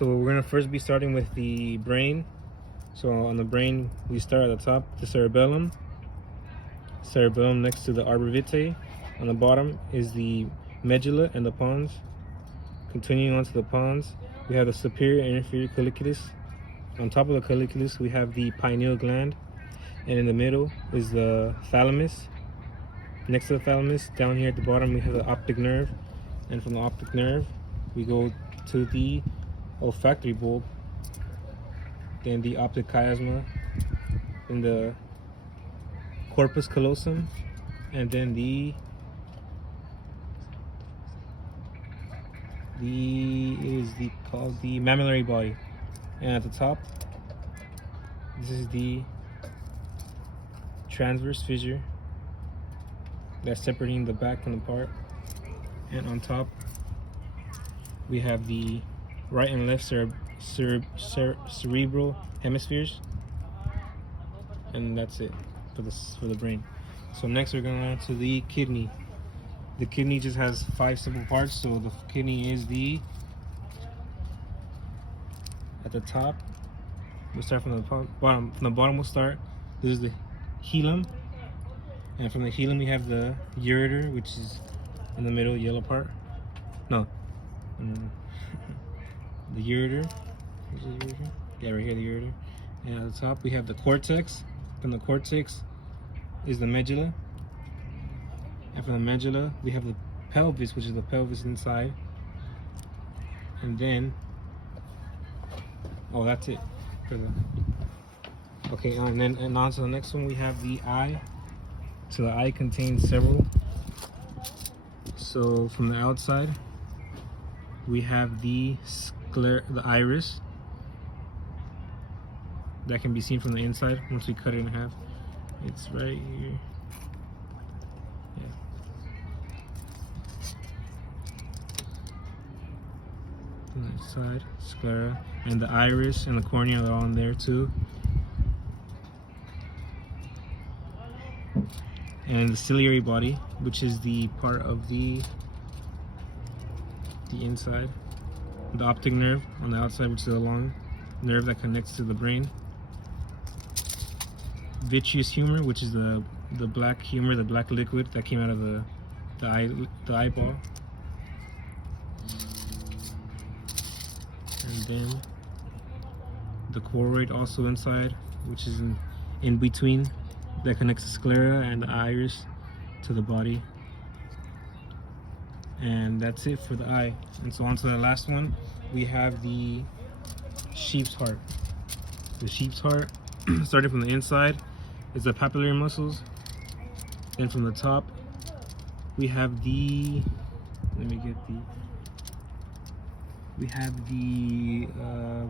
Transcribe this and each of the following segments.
So we're gonna first be starting with the brain. So on the brain, we start at the top, the cerebellum. Cerebellum next to the arbor vitae. On the bottom is the medulla and the pons. Continuing on to the pons, we have the superior and inferior colliculus. On top of the colliculus, we have the pineal gland, and in the middle is the thalamus. Next to the thalamus, down here at the bottom, we have the optic nerve, and from the optic nerve, we go to the olfactory bulb, then the optic chiasma, then the corpus callosum, and then it is called the mammillary body. And at the top, this is the transverse fissure that's separating the back from the part. And on top, we have the right and left cerebral hemispheres, and that's it for the brain. So next we're going on to the kidney. The kidney just has 5 simple parts. So the kidney is at the top. We'll start from the bottom. From the bottom we'll start. This is the hilum, and from the hilum we have the ureter, which is in the middle, yellow part. No. The ureter. Is it ureter? Yeah, right here, the ureter. And at the top we have the cortex. From the cortex is the medulla. And from the medulla we have the pelvis, which is the pelvis inside. And then, oh, that's it for the. Okay, and on to the next one, we have the eye. So the eye contains several. So from the outside, we have the iris that can be seen from the inside once we cut it in half. It's right here. Yeah. From that side, sclera, and the iris and the cornea are all in there too. And the ciliary body, which is the part of the inside. The optic nerve on the outside, which is the long nerve that connects to the brain. Vitreous humor, which is the black humor, the black liquid that came out of the eyeball. And then the choroid also inside, which is in between, that connects the sclera and the iris to the body. And that's it for the eye. And so on to the last one, we have the sheep's heart. The sheep's heart, starting from the inside, is the papillary muscles. Then from the top, we have we have the,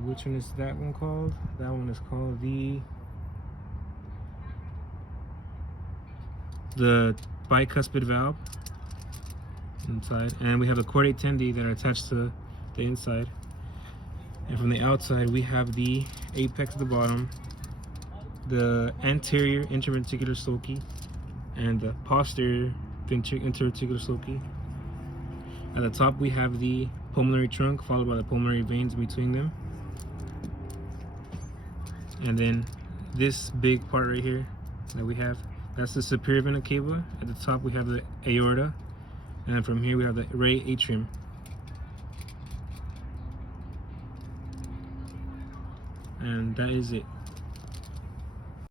which one is that one called? That one is called the bicuspid valve inside, and we have the chordate tendae that are attached to the inside. And from the outside, we have the apex at the bottom, the anterior interventricular sulci, and the posterior interventricular sulci. At the top, we have the pulmonary trunk, followed by the pulmonary veins between them. And then this big part right here that we have, that's the superior vena cava. At the top, we have the aorta. And then from here, we have the right atrium. And that is it.